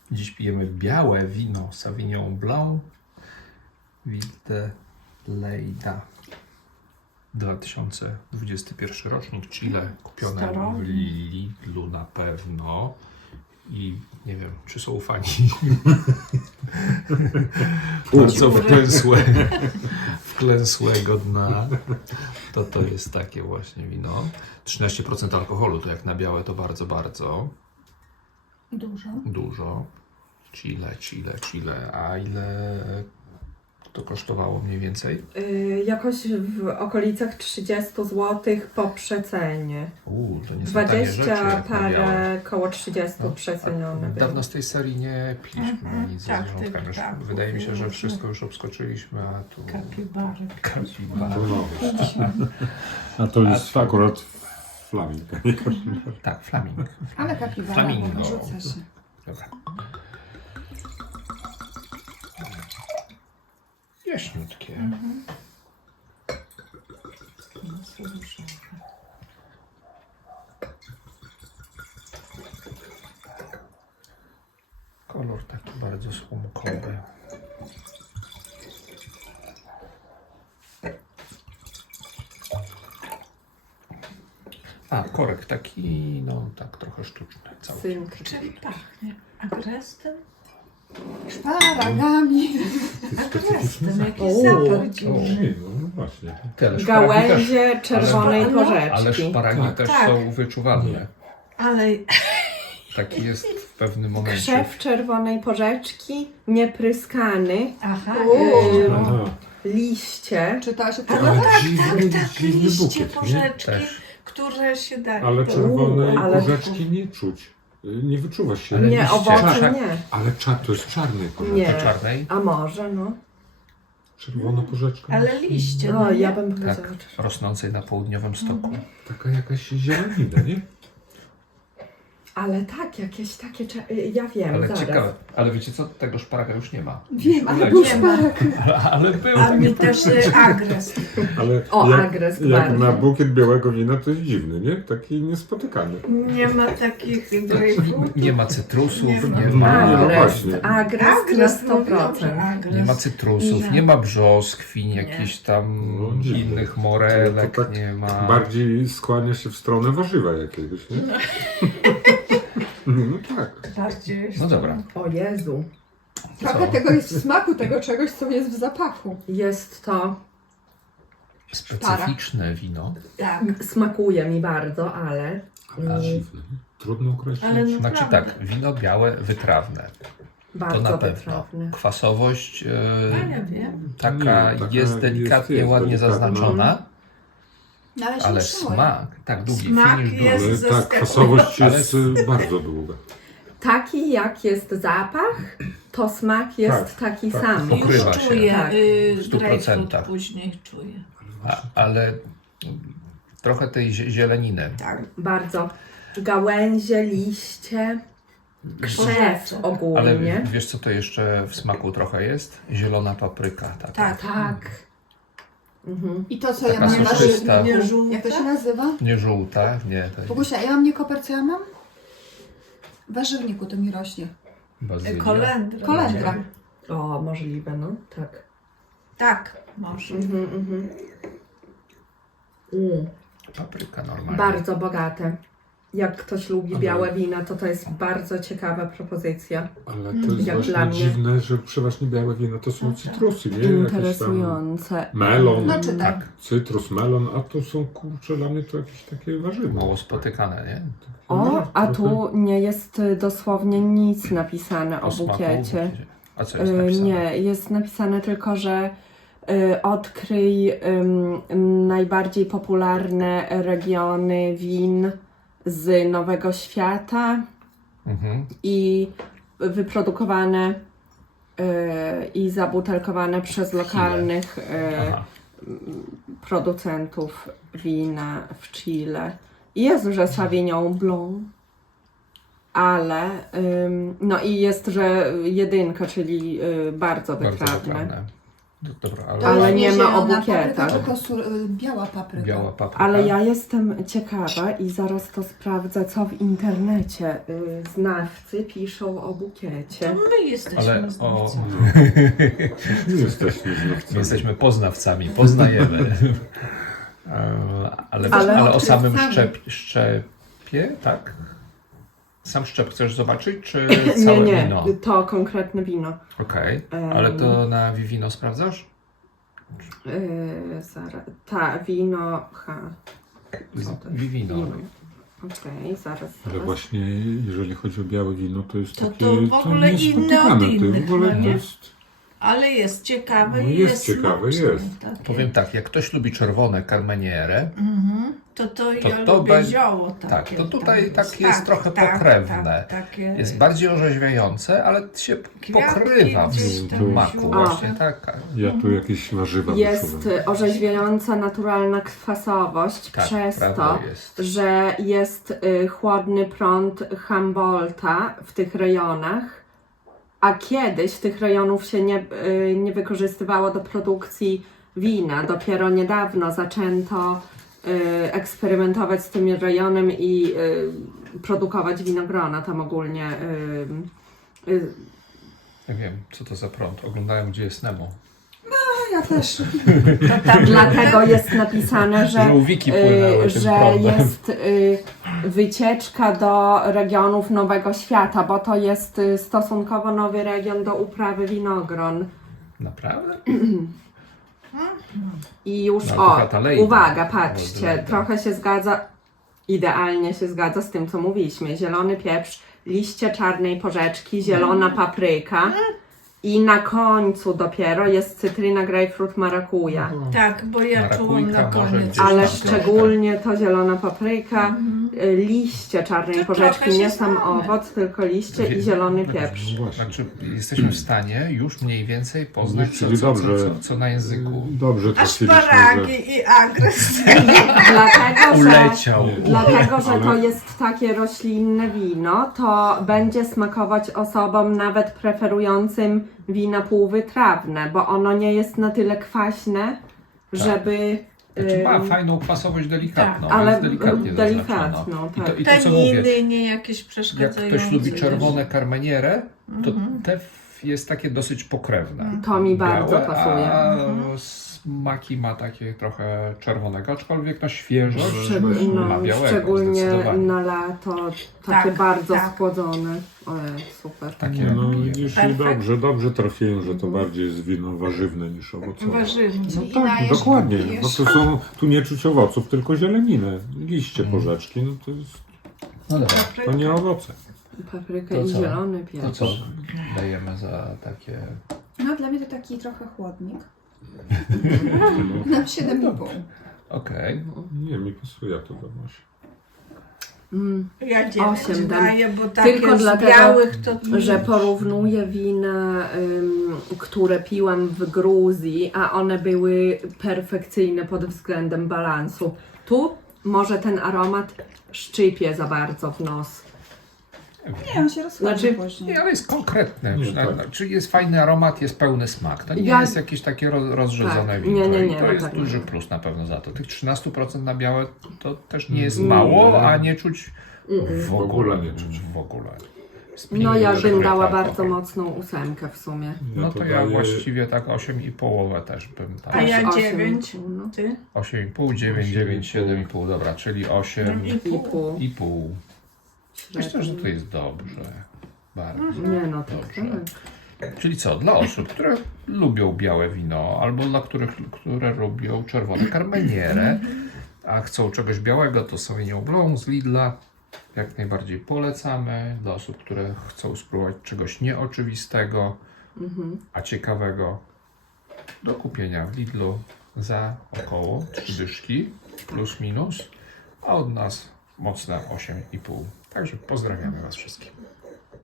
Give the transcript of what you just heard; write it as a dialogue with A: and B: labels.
A: Dziś pijemy białe wino Sauvignon Blanc Wilde Leyda. 2021 rocznik, Chile, kupione w Lidlu na pewno. I nie wiem, czy są fani. Bardzo wklęsłego dna. To jest takie właśnie wino. 13% alkoholu, to jak na białe to bardzo, bardzo dużo. Chile. A ile to kosztowało mniej więcej?
B: Jakoś w okolicach 30 zł po przecenie.
A: To nie są tanie rzeczy,
B: 20
A: jak na białe.
B: parę, koło 30 przecenione.
A: Dawno z tej serii nie piliśmy nic ze
C: tak,
A: zwierzątkami.
C: tak.
A: Wydaje mi się, że wszystko już obskoczyliśmy, a tu...
C: Kapibary.
D: A to jest akurat flaming.
A: Tak, flaming.
E: Ale kapibara,
A: Flamingo.
E: rzuca się.
A: Dobra. Jaśniutkie. Kolor taki bardzo słomkowy. A, korek taki, no tak trochę sztuczny. Cały.
B: Synk.
C: Czyli pachnie agrestem?
E: Szparagami.
C: Agrestem, jakiś
B: O,
C: zapach dziwny.
D: Nie, no właśnie.
A: Tyle
B: Gałęzie czerwonej
C: ale-
B: porzeczki.
A: Ale szparagi też
C: Tak.
A: są wyczuwalne.
C: Ale
A: Taki jest w pewnym momencie.
B: Krzew czerwonej porzeczki, niepryskany,
C: aha,
D: Aha.
B: liście.
E: Czyta się
C: no
E: to?
C: tak,
D: dziwny
C: liście
D: bukiet, nie?
C: porzeczki,
A: Też.
C: które się dają.
D: Ale czerwonej
B: ale-
D: porzeczki nie czuć. Nie wyczuwa się.
A: Ale
B: Nie,
A: liście.
B: owoce
A: Tak.
B: nie.
D: Ale to jest czarny porzeczek.
B: Nie.
A: Na czarnej?
B: A może, no.
D: Czerwona porzeczka.
C: Ale liście,
B: No,
C: nie?
B: ja bym
A: Tak,
B: powiedziała.
A: rosnącej na południowym stoku.
D: Taka jakaś zielenina, nie?
B: Ale tak, jakieś takie... Ja wiem,
A: Ale
B: zaraz.
A: ciekawe. Ale wiecie co? Tego szparaga już nie ma.
E: Wiem, ale
A: Leci.
E: był
C: Nie ma.
E: szparag.
A: Ale był.
C: A mi też agres.
D: Ale
B: O,
D: jak,
B: agres
D: jak
B: bardzo.
D: na bukiet białego wina to jest dziwny, nie? Taki niespotykany.
C: Nie ma takich grejpfrutów.
A: Nie ma cytrusów,
C: Nie ma.
A: nie ma,
D: no
B: Agres,
D: właśnie.
B: agres na
C: Agres, no
B: 100%.
C: dobrze, agres.
A: nie ma cytrusów,
C: Nie.
A: nie ma brzoskwiń, jakichś tam
D: No, dziwne.
A: innych morelek,
D: To tak
A: nie ma.
D: Bardziej skłania się w stronę warzywa jakiegoś, nie? No tak.
C: Bardziej jest
A: No dobra.
B: O Jezu.
E: Trochę
A: Co?
E: tego jest w smaku, tego czegoś, co jest w zapachu.
B: Jest to...
A: Specyficzne wino.
C: Tak,
B: Smakuje mi bardzo, ale...
D: Ale dziwne. nie? Trudno określić.
C: ale naprawdę.
A: Znaczy tak, wino białe, wytrawne. To
B: Bardzo
A: na pewno.
B: wytrawne.
A: Kwasowość
C: A ja wiem.
A: taka,
D: Nie, taka
A: jest delikatnie,
D: jest
A: ładnie
D: delikatna.
A: zaznaczona,
E: No, ale się
A: ale
E: utrzymuje.
A: smak, tak długi,
C: Smak
A: finisz
C: jest-
A: długi.
D: Ale tak, kwasowość
A: Ale-
D: jest bardzo długa.
B: Taki jak jest zapach, to smak jest taki
D: tak.
B: sam.
A: Pokrywa
C: Już
A: się.
C: czuję,
B: Tak.
A: W 100%.
C: grejpfrut później czuję.
A: Ale trochę tej zieleniny.
C: Tak.
B: Bardzo. Gałęzie, liście, krzew
C: Porzeczek.
A: Ale
B: ogólnie.
A: wiesz co to jeszcze w smaku trochę jest? Zielona papryka. Taka.
C: Tak.
B: Tak. Mhm.
E: I to, co ja
A: Taka
E: mam na
A: soczysta.
C: Nie
E: warzywniku.
C: żółte?
E: Jak to się nazywa?
A: Nie żółta, nie. To
E: Bogusia, ja mam nie koper, co ja mam? W warzywniku to mi rośnie.
A: bazylia.
C: Kolendra.
E: Kolendra.
B: O, możliwe, no. Tak.
C: Tak, może.
B: Mhm.
A: Papryka normalnie.
B: Bardzo bogate. Jak ktoś lubi
D: Ale-
B: białe wina, to jest bardzo ciekawa propozycja.
D: Ale to jest
B: Jak dla
D: właśnie
B: mnie.
D: dziwne, że przeważnie białe wino to są cytrusy, nie? Jakieś tam
B: Interesujące.
D: melon,
E: No czytaj.
A: Tak,
D: cytrus, melon, a to są kurczę dla mnie to jakieś takie warzywa.
A: mało spotykane, nie?
B: O, a
D: Trochę-
B: tu nie jest dosłownie nic napisane o
A: smaku.
B: bukiecie.
A: A co jest napisane?
B: Nie, jest napisane tylko, że odkryj najbardziej popularne regiony win z Nowego Świata
A: Mhm.
B: i wyprodukowane i zabutelkowane przez lokalnych
A: Aha.
B: producentów wina w Chile. Jest, że Sauvignon Blanc, ale no i jest, że jedynka, czyli bardzo
A: Bardzo
B: wytrawne.
A: wytrawne. Dobra,
E: To
B: Ale
E: już
B: nie ma
E: zielona
B: o bukietach.
E: papryka, tylko biała papryka.
A: biała papryka.
B: Ale ja jestem ciekawa i zaraz to sprawdzę, co w internecie znawcy piszą o bukiecie.
C: My jesteśmy
A: Ale o,
C: znawcami.
D: My jesteśmy znawcami.
A: my jesteśmy poznawcami, poznajemy. Ale o samym
B: odkrywcami.
A: szczepie, tak? Sam szczep chcesz zobaczyć, czy całe
B: Nie,
A: wino?
B: to konkretne wino.
A: Okej, ale to na Vivino sprawdzasz?
B: Ta, wino, Co to jest?
A: Vivino.
B: Okej, zaraz.
D: Ale właśnie jeżeli chodzi o białe wino, to jest
C: To
D: takie...
C: w ogóle
D: nie jest
C: inne od
D: spotykane.
C: innych,
D: To w ogóle
C: no
D: to
C: nie?
D: jest...
C: Ale jest ciekawe
D: No
C: i
D: jest
C: jest
D: ciekawe,
C: smaczne,
D: jest.
C: takie.
A: Powiem tak, jak ktoś lubi czerwone Carmeniere,
C: To ja
A: to
C: lubię
A: będzie-
C: zioło takie.
A: tak, to tutaj
C: tam
A: tak jest trochę pokrewne.
C: takie
A: jest bardziej orzeźwiające, ale się pokrywa w
C: gdzieś
D: tam
A: smaku.
C: się-
A: Właśnie taka.
D: Ja tu jakieś warzywa
B: Jest
D: wyczuwam.
B: orzeźwiająca naturalna kwasowość
A: Tak,
B: przez
A: prawda
B: to,
A: jest.
B: że jest chłodny prąd Humboldta w tych rejonach, a kiedyś tych rejonów się nie wykorzystywało do produkcji wina. Dopiero niedawno zaczęto eksperymentować z tym rejonem i produkować winogrona tam ogólnie.
A: Ja wiem, co to za prąd. Oglądałem, gdzie jest Nemo.
E: Ja też.
B: Dlatego jest napisane, że
A: Żółwiki płynęły tym
B: że
A: prądem.
B: jest wycieczka do regionów Nowego Świata, bo to jest stosunkowo nowy region do uprawy winogron.
A: Naprawdę?
B: I już,
A: No, to Katalejda.
B: uwaga, patrzcie,
A: Katalejda.
B: trochę się zgadza, idealnie się zgadza z tym, co mówiliśmy. Zielony pieprz, liście czarnej porzeczki, zielona papryka i na końcu dopiero jest cytryna, grapefruit, marakuja.
C: Tak, bo ja czułam na
A: Marakujka może
C: koniec.
A: gdzieś
B: Ale
A: tam
B: szczególnie to zielona papryka, liście czarnej
C: To
B: porzeczki,
C: trochę się
B: nie sam
C: znamy.
B: owoc, tylko liście i zielony pieprz.
D: No właśnie.
A: Znaczy, jesteśmy w stanie już mniej więcej poznać,
D: Czyli dobrze.
A: co na języku
D: Dobrze
C: A
D: trafiliśmy, że...
C: szparagi i agres.
B: Dlatego, że
A: uleciał.
B: Dlatego, że
D: Ale-
B: to jest takie roślinne wino, to będzie smakować osobom nawet preferującym wina półwytrawne, bo ono nie jest na tyle kwaśne, żeby...
A: Znaczy, ma fajną kwasowość delikatną,
B: ale
A: jest delikatnie
B: delikatną,
A: zaznaczona.
B: tak.
A: I to co mówię,
C: Taniny, nie jakieś
A: jak
C: przeszkadzające.
A: ktoś lubi
C: wiesz.
A: czerwone Carmeniere, to te jest takie dosyć pokrewne.
B: To mi bardzo
A: Białe,
B: pasuje.
A: A smaki ma takie trochę czerwonego, aczkolwiek no świeżość ma białego
B: Szczególnie
A: zdecydowanie.
B: na lato, takie
C: Tak,
B: bardzo
C: tak.
B: schłodzone. Ojej, super.
A: Takie
D: No
A: pijemy.
D: widzisz, i
C: Perfekt.
D: dobrze trafiłem, że to bardziej jest wino warzywne niż owocowe.
C: Warzywne.
D: No
C: I
D: tak,
C: najesz-
D: dokładnie.
C: jesz-
D: Bo to są, tu nie czuć owoców, tylko zieleninę. Liście porzeczki, no to jest,
A: No dobra,
D: to nie owoce.
B: Papryka
A: To
B: i
A: co?
B: zielony
A: to
B: pieprz.
A: co dajemy za takie...
E: No dla mnie to taki trochę chłodnik. Na 7,5.
A: Okej.
D: Nie, mi pasuje to do nosi.
C: Ja 9
B: 8 dam.
C: daję, bo takie
B: Tylko
C: z
B: dlatego,
C: białych to...
B: że porównuję wina, które piłam w Gruzji, a one były perfekcyjne pod względem balansu. Tu może ten aromat szczypie za bardzo w nos.
E: Nie, on się rozchodzi
B: Znaczy,
E: później.
A: Nie, ale jest konkretny.
D: Nie, tak.
A: Czyli jest fajny aromat, jest pełny smak. To nie
B: Ja-
A: jest jakieś takie rozrzedzone
B: Tak.
A: winko.
B: Nie,
A: I to
B: no
A: jest
B: tak
A: duży
B: nie.
A: plus na pewno za to. Tych 13% na białe to też nie jest mało, a nie czuć w ogóle.
D: nie czuć.
A: W ogóle. Jest
B: No
A: piękny
B: ja bym
A: szpryt
B: dała
A: alkohol.
B: bardzo mocną 8 w sumie.
A: No to ja
D: daję-
A: właściwie tak 8,5 też bym
C: A
A: tam.
C: ja
B: 8,5,
C: 9.
B: no.
C: Ty?
A: 8,5, 9, 9, 7,5. Dobra, czyli 8,5.
B: I pół.
A: Myślę, że to jest dobrze. Bardzo.
B: Nie no, tak,
A: Dobrze.
B: tak.
A: Czyli co, dla osób, które lubią białe wino, albo dla które lubią czerwone Carmeniere, a chcą czegoś białego, to Sauvignon Blanc z Lidla jak najbardziej polecamy. Dla osób, które chcą spróbować czegoś nieoczywistego, a ciekawego, do kupienia w Lidlu za około 3 dyszki, plus minus, a od nas mocne 8,5. Także pozdrawiamy Was wszystkich.